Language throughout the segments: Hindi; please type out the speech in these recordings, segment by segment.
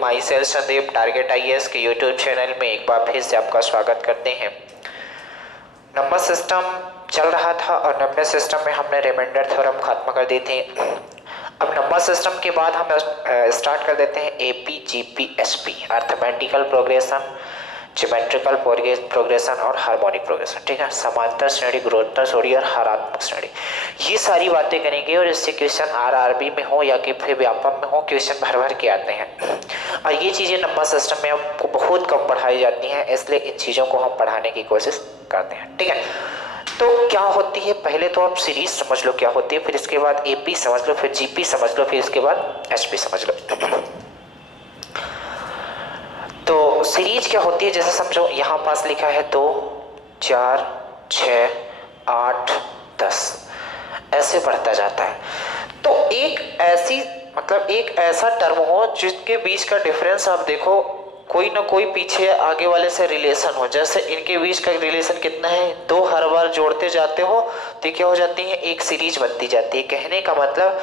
My self Sandeep target IAS के यूट्यूब चैनल में एक बार फिर से आपका स्वागत करते हैं। नंबर सिस्टम चल रहा था और नंबर सिस्टम में हमने रिमाइंडर थ्योरम खत्म कर दी थी। अब नंबर सिस्टम के बाद हम स्टार्ट कर देते हैं APGPSP, arithmetical progression, geometrical progression और हार्मोनिक प्रोग्रेशन। ठीक है, समांतर श्रेणी, गुणोत्तर श्रेणी और हरात्मक श्रेणी, ये सारी बातें करेंगे और इससे क्वेश्चन RRB में हो या कि फिर व्यापक में हो, क्वेश्चन भर भर के आते हैं। और ये चीज़ें नंबर सिस्टम में आपको बहुत कम पढ़ाई जाती हैं, इसलिए इन चीज़ों को हम पढ़ाने की कोशिश करते हैं। ठीक है, तो क्या होती है, पहले तो आप सीरीज समझ लो क्या होती है, फिर इसके बाद AP समझ लो, फिर GP समझ लो, फिर इसके बाद SP समझ लो। तो सीरीज क्या होती है, जैसे समझो यहाँ पास लिखा है 2, 4, 6, 8, 10, ऐसे बढ़ता जाता है। तो एक ऐसी मतलब एक ऐसा टर्म हो जिसके बीच का डिफरेंस आप देखो कोई ना कोई पीछे आगे वाले से रिलेशन हो। जैसे इनके बीच का रिलेशन कितना है, 2 हर बार जोड़ते जाते हो तो क्या हो जाती है, एक सीरीज बनती जाती है। कहने का मतलब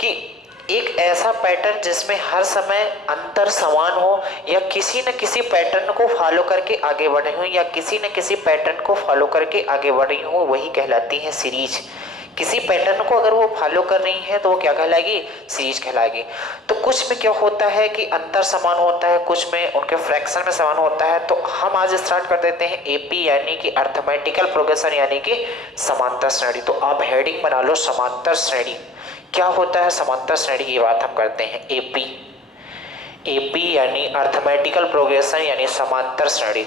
कि एक ऐसा पैटर्न जिसमें हर समय अंतर समान हो या किसी न किसी पैटर्न को फॉलो करके आगे बढ़ रही हो या किसी न किसी पैटर्न को फॉलो करके आगे बढ़ रही हो, वही कहलाती है सीरीज। किसी पैटर्न को अगर वो फॉलो कर रही है तो वो क्या कहलाएगी, सीरीज कहलाएगी। तो कुछ में क्या होता है कि अंतर समान होता है, कुछ में उनके फ्रैक्शन में समान होता है। तो हम आज स्टार्ट कर देते हैं AP यानी कि अर्थमेटिकल प्रोग्रेशन यानी कि समांतर श्रेणी। तो आप हेडिंग बना लो समांतर श्रेणी। क्या होता है समांतर श्रेणी की बात हम करते हैं। AP यानी अर्थमेटिकल प्रोग्रेशन यानी समांतर श्रेणी।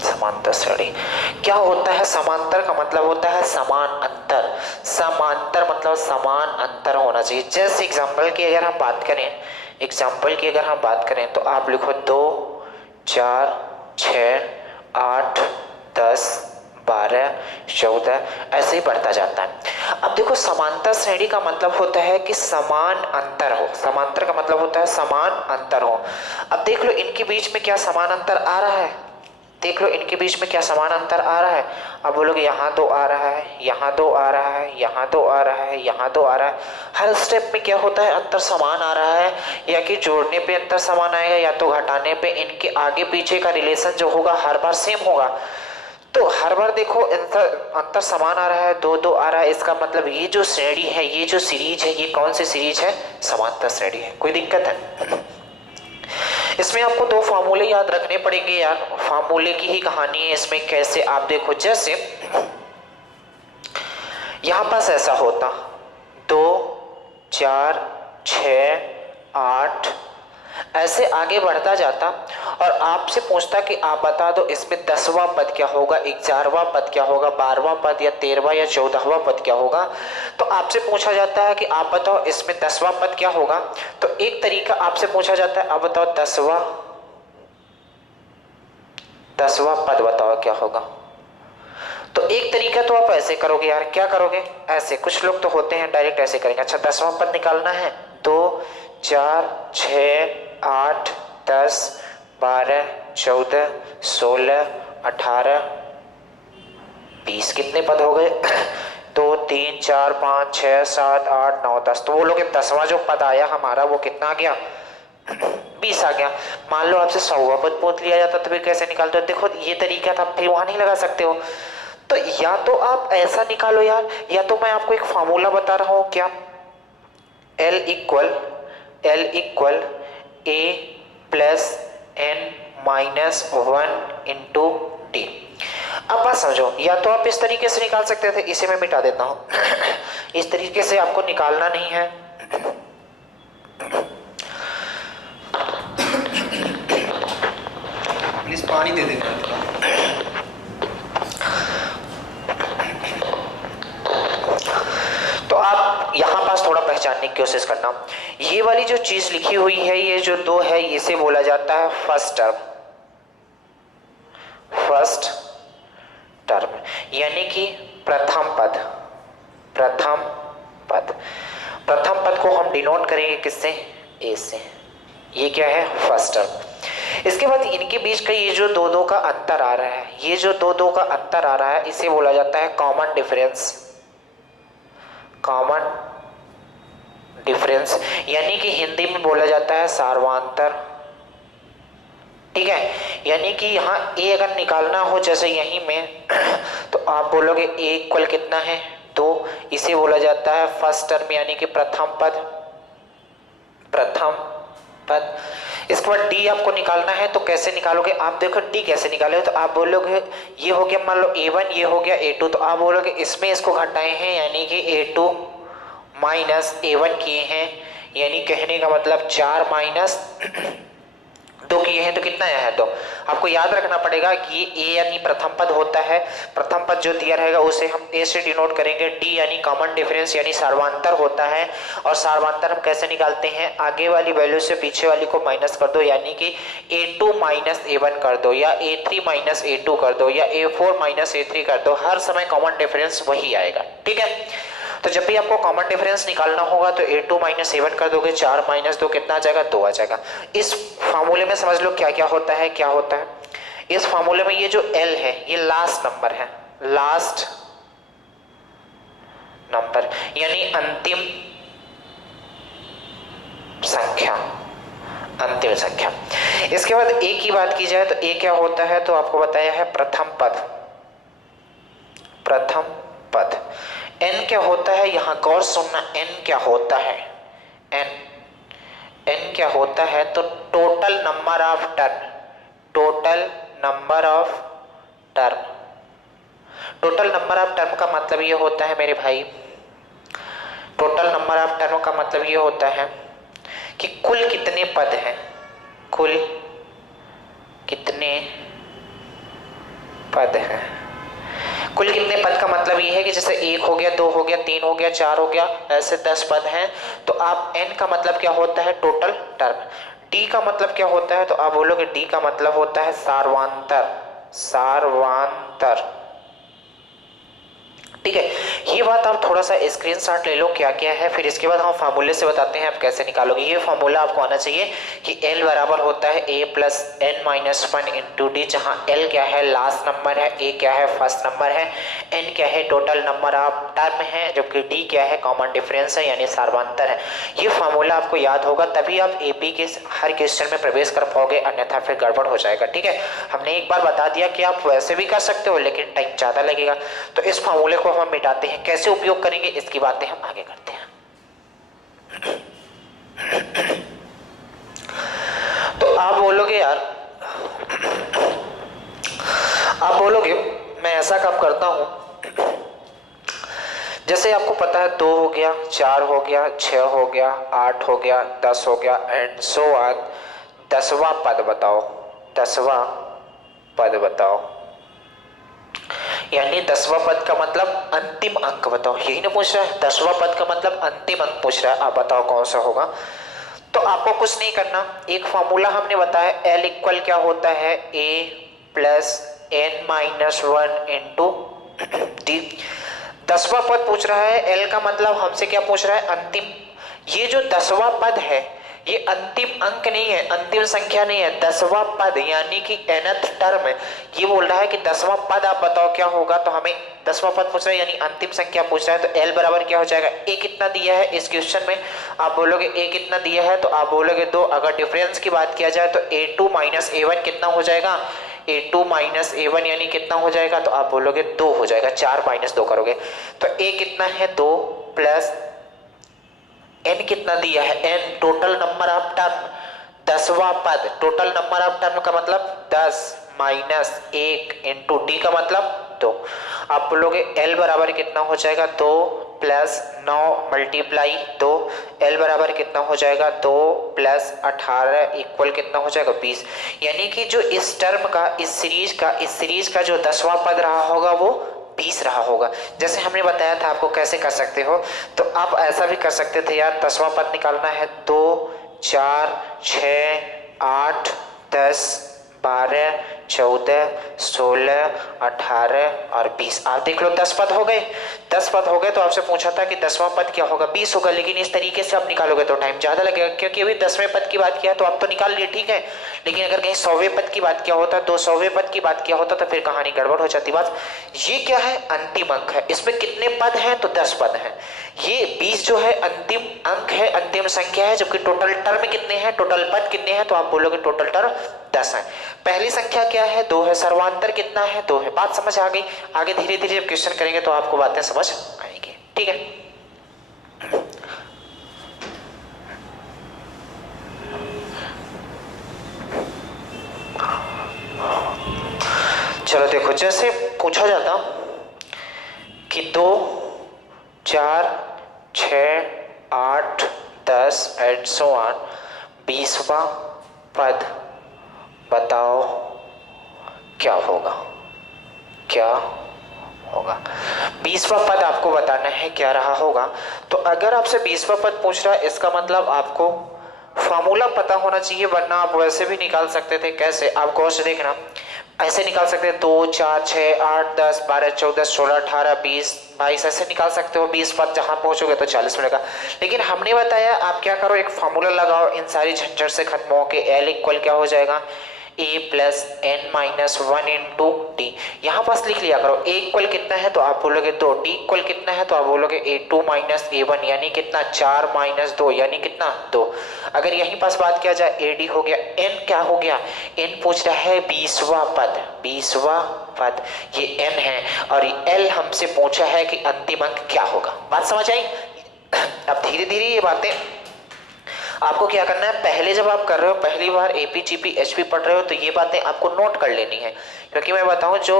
समांतर श्रेणी क्या होता है, समांतर का मतलब होता है समान अंतर। समांतर मतलब समान अंतर होना चाहिए। जैसे एग्जाम्पल की अगर हम बात करें तो आप लिखो 2, 4, 6, 8, 10, 12, 14, ऐसे ही बढ़ता जाता है। अब देखो समांतर श्रेणी का मतलब होता है कि समान अंतर हो। समांतर का मतलब होता है समान अंतर हो। अब देख लो इनके बीच में क्या समान अंतर आ रहा है, देख लो इनके बीच में क्या समान अंतर आ रहा है। अब बोलोगे यहाँ 2 आ रहा है, यहाँ 2 आ रहा है, यहाँ 2 आ रहा है, यहाँ 2 आ रहा है। हर स्टेप में क्या होता है, अंतर समान आ रहा है, या कि जोड़ने पे अंतर समान आएगा या तो घटाने पे। इनके आगे पीछे का रिलेशन जो होगा हर बार सेम होगा। तो हर बार देखो अंतर समान आ रहा है, 2, 2 आ रहा है। इसका मतलब ये जो श्रेणी है, ये जो सीरीज है, ये कौन सी सीरीज है, समांतर श्रेणी है। कोई दिक्कत है? इसमें आपको 2 फार्मूले याद रखने पड़ेंगे यार, फार्मूले की ही कहानी है इसमें। कैसे, आप देखो जैसे यहां पास ऐसा होता 2, 4, 6, 8 ऐसे आगे बढ़ता जाता और आपसे पूछता कि आप बता दो इसमें 10वां पद क्या होगा, 11वां पद क्या होगा, 12वां पद या 13वां या 14वां पद क्या होगा। तो आपसे पूछा जाता है कि आप बताओ इसमें 10वां पद क्या होगा। तो एक तरीका आपसे पूछा जाता है आप बताओ 10वां पद बताओ क्या होगा। तो एक तरीका तो आप ऐसे करोगे यार, क्या करोगे, ऐसे। कुछ लोग तो होते हैं डायरेक्ट ऐसे करेंगे। अच्छा 10वां पद निकालना है, 2, 4, 6, 8, 10, 12, 14, 16, 18, 20 कितने पद हो गए 2, 3, 4, 5, 6, 7, 8, 9, 10। तो वो लोग 10वां जो पद आया हमारा वो कितना आ गया 20 आ गया। मान लो आपसे 100वां पद पूछ लिया जाता तो फिर कैसे निकालते हो। देखो ये तरीका था, फिर वहां नहीं लगा सकते हो। तो या तो आप ऐसा निकालो यार, या तो मैं आपको एक फार्मूला बता रहा हूं क्या, L equal A plus N minus 1 into T. अब बात समझो, या तो आप इस तरीके से निकाल सकते थे, इसे मैं मिटा देता हूं इस तरीके से आपको निकालना नहीं है। प्लीज पानी दे देना। तो आप यहां पास थोड़ा पहचानने की कोशिश करना। ये वाली जो चीज लिखी हुई है, ये जो 2 है, इसे बोला जाता है फर्स्ट टर्म यानी कि प्रथम पद को हम डिनोट करेंगे किससे, A से। ये क्या है, फर्स्ट टर्म। इसके बाद इनके बीच का ये जो 2 का अंतर आ रहा है, ये जो 2 का अंतर आ रहा है, इसे बोला जाता है कॉमन डिफरेंस, यानी कि हिंदी में बोला जाता है सार्वांतर। ठीक है, यानी कि यहाँ ए अगर निकालना हो जैसे यहीं में तो आप बोलोगे ए इक्वल कितना है 2, इसे बोला जाता है फर्स्ट टर्म यानी कि प्रथम पद। इसके बाद डी आपको निकालना है तो कैसे निकालोगे, आप देखो डी कैसे निकालोगे, तो आप बोलोगे ये हो गया मान लो a1, ये हो गया a2, तो आप बोलोगे इसमें इसको घटाए हैं यानी कि a2 माइनस a1 किए हैं, यानी कहने का मतलब 4 माइनस 2 किए हैं तो कितना आया है 2। आपको याद रखना पड़ेगा कि ये a यानी प्रथम पद होता है, प्रथम पद जो दिया रहेगा उसे हम a से डिनोट करेंगे, d यानी कॉमन डिफरेंस यानी सार्वांतर होता है, और सार्वांतर हम कैसे निकालते हैं, आगे वाली वैल्यू से पीछे वाली को माइनस कर दो, यानी कि a2 माइनस a1 कर दो, या a3 माइनस a2 कर दो, या a4 माइनस a3 कर दो, हर समय कॉमन डिफरेंस वही आएगा। ठीक है, तो जब भी आपको कॉमन डिफरेंस निकालना होगा तो a2 माइनस a1 कर दोगे, 4 माइनस 2 कितना आ जाएगा 2 आ जाएगा। इस फार्मूले में समझ लो क्या क्या होता है, क्या होता है इस फार्मूले में, ये जो L है ये लास्ट नंबर है, लास्ट नंबर यानी अंतिम संख्या, अंतिम संख्या। इसके बाद A की बात की जाए तो A क्या होता है, तो आपको बताया है प्रथम पद, प्रथम पद। n क्या होता है, यहां गौर सुनना, n क्या होता है, n क्या होता है, तो total number of term, total number of term. Total number of term का मतलब ये होता है मेरे भाई, टोटल नंबर ऑफ टर्म का मतलब ये होता है कि कुल कितने पद हैं, कुल कितने पद हैं। कुल कितने पद का मतलब ये है कि जैसे 1 हो गया, 2 हो गया, 3 हो गया, 4 हो गया, ऐसे 10 पद हैं, तो आप n का मतलब क्या होता है, टोटल टर्म। d का मतलब क्या होता है, तो आप बोलोगे d का मतलब होता है सार्वांतर, सार्वांतर। ठीक है, ये बात आप थोड़ा सा स्क्रीनशॉट ले लो क्या क्या है, फिर इसके बाद हम फार्मूले से बताते हैं आप कैसे निकालोगे। ये फार्मूला आपको आना चाहिए कि L बराबर होता है a plus n minus 1 into D, जहाँ L क्या है लास्ट नंबर है, a क्या है फर्स्ट नंबर है, n क्या है टोटल नंबर ऑफ टर्म है, जबकि d क्या है कॉमन डिफरेंस है यानी सार्वांतर है। ये फार्मूला आपको याद होगा तभी आप AP के हर क्वेश्चन में प्रवेश कर पाओगे, अन्यथा फिर गड़बड़ हो जाएगा। ठीक है, हमने एक बार बता दिया कि आप वैसे भी कर सकते हो लेकिन टाइम ज़्यादा लगेगा, तो इस फार्मूले को हम मिटाते हैं, कैसे उपयोग करेंगे इसकी बातें हम आगे करते हैं। तो आप बोलोगे यार, आप बोलोगे मैं ऐसा काम करता हूं, जैसे आपको पता है 2 हो गया, 4 हो गया, 6 हो गया, 8 हो गया, 10 हो गया एंड सो ऑन, 10वां पद बताओ, 10वां पद बताओ, यानी 10वां पद का मतलब अंतिम अंक बताओ, यही ना पूछ रहा है, 10वां पद का मतलब अंतिम अंक पूछ रहा है, आप बताओ कौन सा होगा। तो आपको कुछ नहीं करना, एक फॉर्मूला हमने बताया L इक्वल क्या होता है, a plus n minus 1 into d. 10वां पद पूछ रहा है, L का मतलब हमसे क्या पूछ रहा है, अंतिम। ये जो 10वां पद है ये अंतिम अंक नहीं है, अंतिम संख्या नहीं है, 10वां पद यानी कि nth टर्म है। ये बोल रहा है कि 10वां पद आप बताओ क्या होगा, तो हमें 10वां पद पूछ रहा है यानी अंतिम संख्या पूछ रहा है, तो L बराबर क्या हो जाएगा, a कितना दिया है इस क्वेश्चन में, आप बोलोगे a कितना दिया है, तो आप बोलोगे 2। अगर डिफरेंस की बात किया जाए तो a2 माइनस a1 कितना हो जाएगा, a2 माइनस a1 यानी कितना हो जाएगा, तो आप बोलोगे 2 हो जाएगा, 4 माइनस 2 करोगे तो a कितना है 2 प्लस n कितना दिया है, n total number of term, 10वां पद, टोटल नंबर ऑफ टर्म का मतलब 10 माइनस 1 इंटू डी का मतलब 2। आप बोलोगे L बराबर कितना हो जाएगा, 2 प्लस 9 मल्टीप्लाई 2, L बराबर कितना हो जाएगा, 2 प्लस 18 इक्वल कितना हो जाएगा 20। यानी कि जो इस टर्म का, इस सीरीज का जो 10वां पद रहा होगा वो 20 रहा होगा। जैसे हमने बताया था आपको कैसे कर सकते हो, तो आप ऐसा भी कर सकते थे यार, 10वां पद निकालना है 2 4 6 8 10 12 14, 16, 18 और 20। आप देख लो 10 पद हो गए। 10 पद हो गए तो आपसे पूछा था कि 10वां पद क्या होगा, 20 होगा। लेकिन इस तरीके से आप निकालोगे तो टाइम ज्यादा लगेगा, क्योंकि अभी 10वें पद की बात किया तो आप तो निकाल लिए, ठीक है। लेकिन अगर कहीं 100वें पद की बात किया होता, 200वें पद की बात किया होता तो फिर कहानी गड़बड़ हो जाती। बात ये क्या है, अंतिम अंक है। इसमें कितने पद हैं, तो 10 पद हैं। ये 20 जो है अंतिम अंक है, अंतिम संख्या है, जबकि टोटल टर्म कितने हैं, टोटल पद कितने हैं, तो आप बोलोगे टोटल टर्म 10 है। पहली संख्या क्या है, 2 है। सर्वांतर कितना है, 2 है। बात समझ आ गई। आगे धीरे धीरे जब क्वेश्चन करेंगे तो आपको बातें समझ आएंगी, ठीक है। चलो देखो, जैसे पूछा जाता कि 2, 4, 6, 8, 10 एंड सो ऑन, 20वां पद बताओ क्या होगा, क्या होगा। 20वां पद आपको बताना है क्या रहा होगा। तो अगर आपसे 20वां पद पूछ रहा है, इसका मतलब आपको फॉर्मूला पता होना चाहिए, वरना आप वैसे भी निकाल सकते थे। कैसे, आप गौर से देखना, ऐसे निकाल सकते हैं 2, 4, 6, 8, 10, 12, 14, 16, 18, 20, 22 ऐसे निकाल सकते हो। 20 पद जहां पहुंचोगे तो 40 मिलेगा। लेकिन हमने बताया आप क्या करो, एक फॉर्मूला लगाओ, इन सारी झंझट से खत्म हो के L इक्वल क्या हो जाएगा, a plus N minus 1 into D. यहां पास लिख लिया करो। a इक्वल कितना है तो आप बोलोगे 2, d इक्वल कितना है तो आप बोलोगे a2 माइनस a1 यानी कितना, 4 माइनस 2 यानी कितना, 2। अगर यहीं पास बात किया जाए ad हो गया, n क्या हो गया, n पूछ रहा है 20वां पद, 20वां पद ये n है, और l हमसे पूछा है कि अंतिम अंक क्या होगा। बात समझ आई। अब धीरे धीरे ये बातें आपको क्या करना है, पहले जब आप कर रहे हो, पहली बार एपी जीपी एचपी पढ़ रहे हो, तो ये बातें आपको नोट कर लेनी है। क्योंकि मैं बताऊं, जो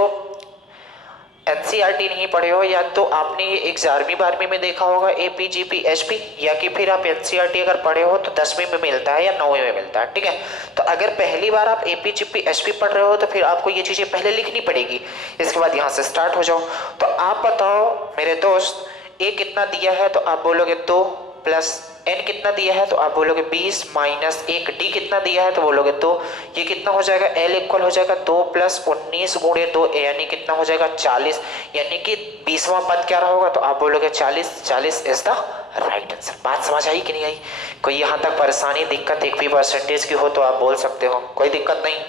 एनसीईआरटी नहीं पढ़े हो, या तो आपने ये 11वीं 12वीं में देखा होगा एपी जीपी एचपी, या कि फिर आप एनसीईआरटी अगर पढ़े हो तो 10वीं में मिलता है या 9वीं में मिलता है, ठीक है। तो अगर पहली बार आप एपी जीपी एचपी पढ़ रहे हो तो फिर आपको ये चीजें पहले लिखनी पड़ेगी, इसके बाद यहाँ से स्टार्ट हो जाओ। तो आप बताओ मेरे दोस्त, ए कितना दिया है तो आप बोलोगे 2 प्लस एन कितना दिया है तो आप बोलोगे 20 माइनस 1, डी कितना दिया है तो बोलोगे 2। ये कितना हो जाएगा, एल इक्वल हो जाएगा 2 प्लस 19 गुणे 2 यानी कितना हो जाएगा 40। यानी कि 20वां पद क्या रहा होगा तो आप बोलोगे 40। 40 इज द राइट आंसर। बात समझ आई कि नहीं आई। कोई यहाँ तक परेशानी दिक्कत एक भी परसेंटेज की हो तो आप बोल सकते हो, कोई दिक्कत नहीं।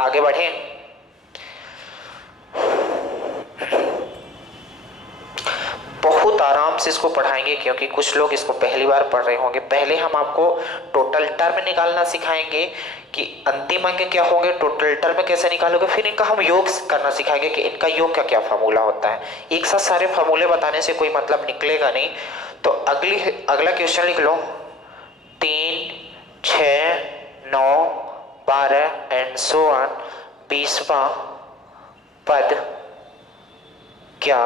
आगे बढ़े। बहुत आराम से इसको पढ़ाएंगे, क्योंकि कुछ लोग इसको पहली बार पढ़ रहे होंगे। पहले हम आपको टोटल टर्म निकालना सिखाएंगे कि अंतिम अंक क्या होंगे, टोटल टर्म कैसे निकालोगे, फिर इनका हम योग करना सिखाएंगे कि इनका योग का क्या फार्मूला होता है। एक साथ सारे फार्मूले बताने से कोई मतलब निकलेगा नहीं। तो अगला क्वेश्चन लिख लो, 3, 6, 9, 12 एंड सो ऑन, 20वां पद क्या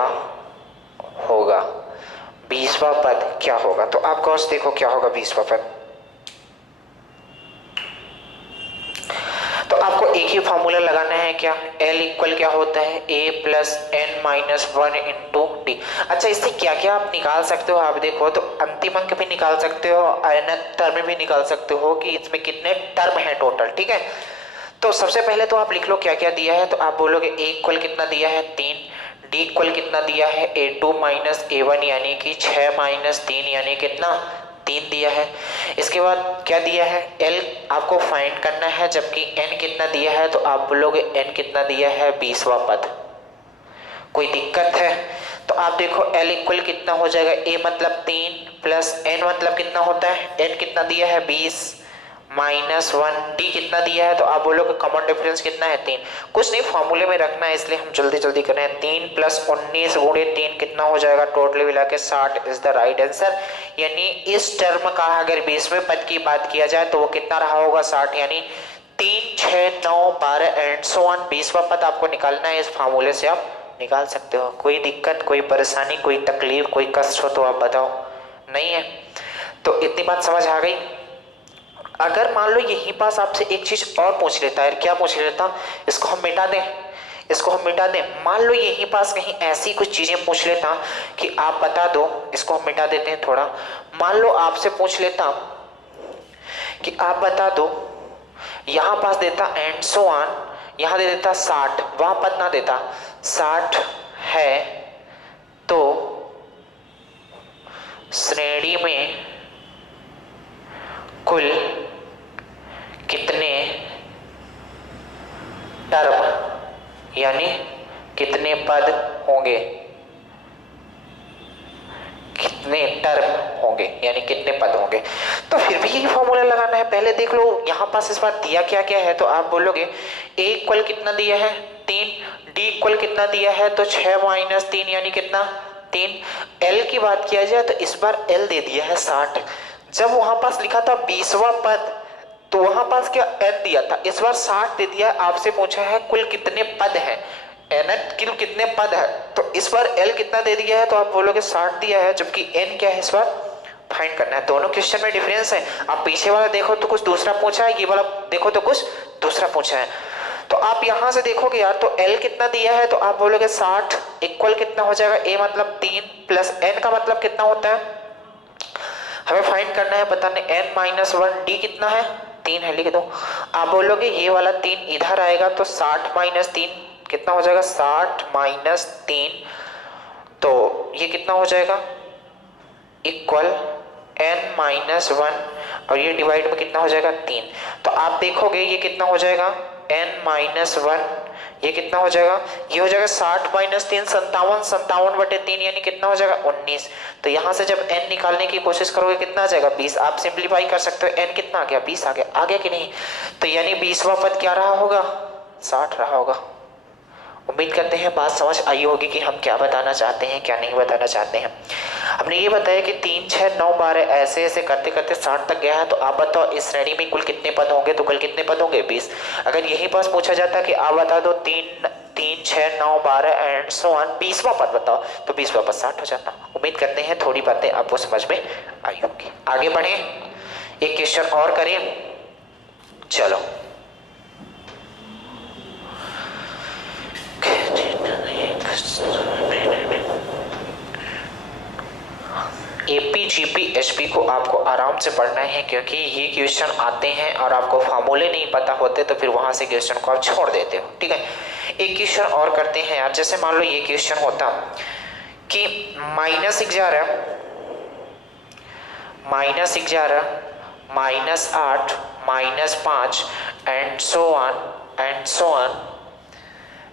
होगा। 20वां पद क्या होगा, तो आप गौर से देखो क्या होगा 20वां पद। तो आपको एक ही फॉर्मूला लगाना है, क्या, L इक्वल क्या होता है, a plus N minus 1 into D. अच्छा, इससे क्या क्या आप निकाल सकते हो, आप देखो तो अंतिम अंक भी निकाल सकते हो, nth टर्म भी निकाल सकते हो कि इसमें कितने टर्म है टोटल, ठीक है। तो सबसे पहले तो आप लिख लो क्या क्या दिया है, तो आप बोलोगे a इक्वल कितना दिया है 3, डी इक्वल कितना दिया है a2 माइनस a1 यानी कि 6 माइनस 3 यानी कितना 3 दिया है। इसके बाद क्या दिया है, L आपको फाइंड करना है, जबकि N कितना दिया है तो आप बोलोगे N कितना दिया है 20वां पद। कोई दिक्कत है तो आप देखो L इक्वल कितना हो जाएगा, A मतलब 3 प्लस N मतलब कितना होता है, N कितना दिया है 20 माइनस 1, डी कितना दिया है तो आप बोलोगे कॉमन डिफरेंस कितना है 3। कुछ नहीं, फॉर्मूले में रखना है, इसलिए हम जल्दी जल्दी कर रहे हैं। 3 प्लस 19 गुणे 3 कितना हो जाएगा, टोटल मिला के 60 इज द राइट आंसर। यानी इस टर्म का अगर 20वें पद की बात किया जाए तो वो कितना रहा होगा 60, यानी 3, 6, 9, 12 एंड सो ऑन। 20वां पद आपको निकालना है, इस फार्मूले से आप निकाल सकते हो। कोई दिक्कत, कोई परेशानी, कोई तकलीफ, कोई कष्ट हो तो आप बताओ। नहीं है तो इतनी बात समझ आ गई। अगर मान लो यहीं पास आपसे एक चीज और पूछ लेता है, क्या पूछ लेता, इसको हम मिटा दें, इसको हम मिटा दें। मान लो यहीं पास कहीं ऐसी कुछ चीजें पूछ लेता कि आप बता दो, इसको हम मिटा देते हैं थोड़ा। मान लो आपसे पूछ लेता कि आप बता दो, यहां पास देता एंड सो ऑन, यहाँ दे देता 60, वहां पद ना देता 60 है तो श्रेणी में कुल कितने टर्म यानी कितने पद होंगे, कितने टर्म होंगे यानी कितने पद होंगे। तो फिर भी यही फॉर्मूला लगाना है। पहले देख लो यहां पास इस बार दिया क्या क्या है, तो आप बोलोगे a इक्वल कितना दिया है 3, d इक्वल कितना दिया है तो 6 माइनस 3 यानी कितना 3। l की बात किया जाए तो इस बार l दे दिया है 60। जब वहां पास लिखा था 20वां पद तो वहां पास क्या n दिया था, इस बार 60 दे दिया। आपसे पूछा है कुल कितने पद है, n कितने पद है, तो इस बार l कितना दे दिया है तो आप बोलोगे 60 दिया है, जबकि n क्या है इस बार फाइंड करना है। दोनों क्वेश्चन में डिफरेंस है। आप पीछे वाला देखो तो कुछ दूसरा पूछा है, ये वाला देखो तो कुछ दूसरा पूछा है। तो आप यहां से देखोगे यार तो l कितना दिया है तो आप बोलोगे 60 इक्वल कितना हो जाएगा, a मतलब 3 प्लस n का मतलब कितना होता है, हमें फाइंड करना है बताने n माइनस 1, d कितना है 3 है, लिख दो। आप बोलोगे ये वाला 3 इधर आएगा तो 60 माइनस 3 कितना हो जाएगा 60 माइनस 3, तो ये कितना हो जाएगा इक्वल n माइनस 1 और ये डिवाइड में कितना हो जाएगा 3। तो आप देखोगे ये कितना हो जाएगा n माइनस 1, ये कितना हो जाएगा, ये हो जाएगा 60 माइनस 3 57, 57 बटे 3 यानी कितना हो जाएगा 19। तो यहाँ से जब n निकालने की कोशिश करोगे कितना आ जाएगा 20। आप सिंप्लीफाई कर सकते हो, n कितना आ गया 20 आ गया, कि नहीं। तो यानी 20वां पद क्या रहा होगा 60 रहा होगा। उम्मीद करते हैं बात समझ आई होगी कि हम क्या बताना चाहते हैं क्या नहीं बताना चाहते हैं। हमने ये बताया कि 3 6 9 12 ऐसे ऐसे करते करते 60 तक गया है। तो आप बताओ इस श्रेणी में कुल कितने पद होंगे, तो कुल कितने पद होंगे 20। अगर यही पास पूछा जाता कि आप बता दो 3 6 9 12 एंड सो ऑन 20वां पद बताओ, तो 20वां पद 60 हो जाता। उम्मीद करते हैं थोड़ी बातें आपको समझ में आई होगी। आगे बढ़े, एक क्वेश्चन और करें, चलो। एपी जीपी एचपी को आपको आराम से पढ़ना है, क्योंकि ये क्वेश्चन आते हैं और आपको फार्मूले नहीं पता होते तो फिर वहां से क्वेश्चन को आप छोड़ देते हो, ठीक है। एक क्वेश्चन और करते हैं यार। जैसे मान लो ये क्वेश्चन होता कि -11 -8 -5 एंड सो ऑन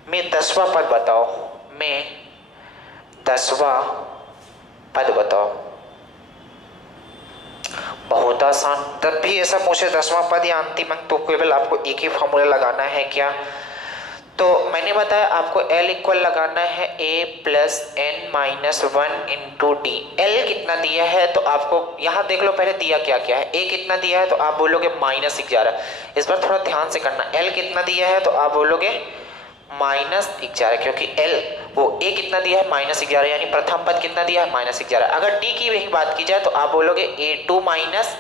में 10वां पद बताओ, में 10वां पद बताओ। बहुत आसान। तब भी ऐसा पूछे 10वां पद या अंतिम अंक तो केवल आपको एक ही फॉर्मूला लगाना है क्या, तो मैंने बताया आपको L इक्वल लगाना है a plus n minus 1 into D. L कितना दिया है तो आपको यहाँ देख लो पहले दिया क्या क्या है। a कितना दिया है तो आप बोलोगे -11। इस बार थोड़ा ध्यान से करना। L कितना दिया है तो आप बोलोगे -11, क्योंकि L वो a कितना दिया है -11 यानी प्रथम पद कितना दिया है -11। अगर d की वही बात की जाए तो आप बोलोगे a2 माइनस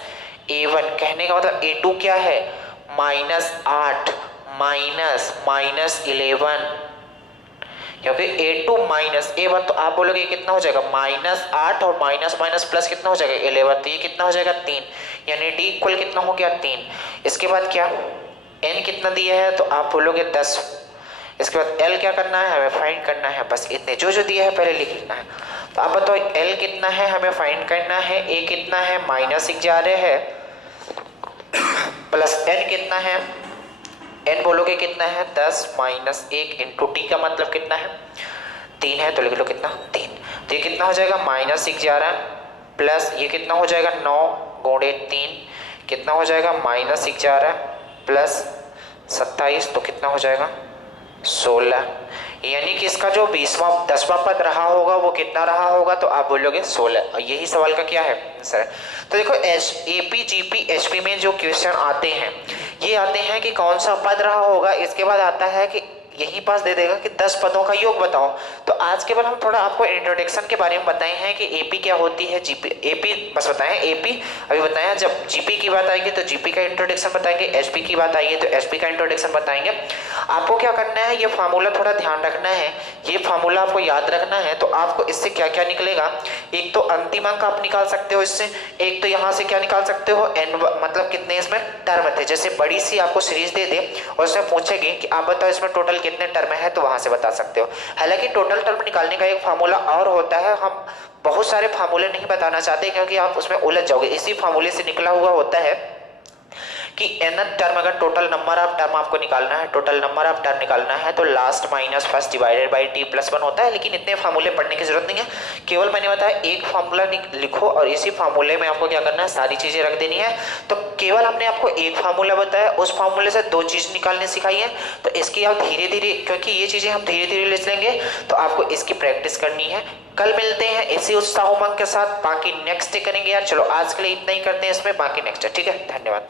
a1। कहने का मतलब a2 क्या है -8 -11, क्योंकि a2 माइनस a1 तो आप बोलोगे कितना हो जाएगा -8 और माइनस माइनस प्लस कितना हो जाएगा 11, तो ये कितना हो जाएगा 3, यानी d इक्वल कितना हो गया 3। इसके बाद क्या n कितना दिया है तो आप बोलोगे 10। इसके बाद L क्या करना है हमें फाइंड करना है, बस इतने जो जो दिया है पहले लिख लेना है। तो आप बताओ L कितना है हमें फाइंड करना है, a कितना है -11 है प्लस n कितना है, n बोलोगे कितना है 10 माइनस 1 इंटू टी का मतलब कितना है 3 है, तो लिख लो कितना 3। तो ये कितना हो जाएगा -11 प्लस ये कितना हो जाएगा 9 गुणे 3 कितना हो जाएगा -11 प्लस 27 तो कितना हो जाएगा 16। यानी कि इसका जो 10वां पद रहा होगा वो कितना रहा होगा तो आप बोलोगे 16। और यही सवाल का क्या है सर। तो देखो एपी जीपी एचपी में जो क्वेश्चन आते हैं ये आते हैं कि कौन सा पद रहा होगा, इसके बाद आता है कि यही पास दे देगा कि 10 पदों का योग बताओ। तो आज केवल हम थोड़ा आपको इंट्रोडक्शन के बारे में बताए हैं कि एपी क्या होती है, जीपी, एपी बस बताएं, एपी अभी बताया। जब जीपी की बात आएगी तो जीपी का इंट्रोडक्शन बताएंगे, एचपी की बात आएगी तो एचपी का इंट्रोडक्शन बताएंगे। आपको क्या करना है, ये फार्मूला थोड़ा ध्यान रखना है, ये फार्मूला आपको याद रखना है। तो आपको इससे क्या क्या निकलेगा, एक तो अंतिम अंक आप निकाल सकते हो इससे, एक तो यहाँ से क्या निकाल सकते हो, एन मतलब कितने इसमें टर्म थे। जैसे बड़ी सी आपको सीरीज दे दे और उसमें पूछेगी कि आप बताओ इसमें टोटल कितने टर्म है, तो वहां से बता सकते हो। हालांकि टोटल टर्म निकालने का एक फार्मूला और होता है, हम बहुत सारे फार्मूले नहीं बताना चाहते क्योंकि आप उसमें उलझ जाओगे। इसी फार्मूले से निकला हुआ होता है कि एन टर्म, अगर टोटल नंबर ऑफ टर्म आपको निकालना है, टोटल नंबर ऑफ टर्म निकालना है तो last minus first divided by T plus 1 होता है। लेकिन इतने फार्मूले पढ़ने की जरूरत नहीं है, केवल मैंने बताया एक फार्मूला लिखो और इसी फार्मूले में आपको क्या करना है, सारी चीजें रख देनी है। तो केवल हमने आपको एक फार्मूला बताया, उस फार्मूले से 2 चीज निकालने सिखाई है। तो इसकी आप धीरे धीरे, क्योंकि ये चीजें हम धीरे धीरे ले लेंगे, तो आपको इसकी प्रैक्टिस करनी है। कल मिलते हैं इसी उत्साह उमंग के साथ, बाकी नेक्स्ट डे करेंगे यार। चलो आज के लिए इतना ही करते हैं इसमें, बाकी नेक्स्ट डे। ठीक है, धन्यवाद।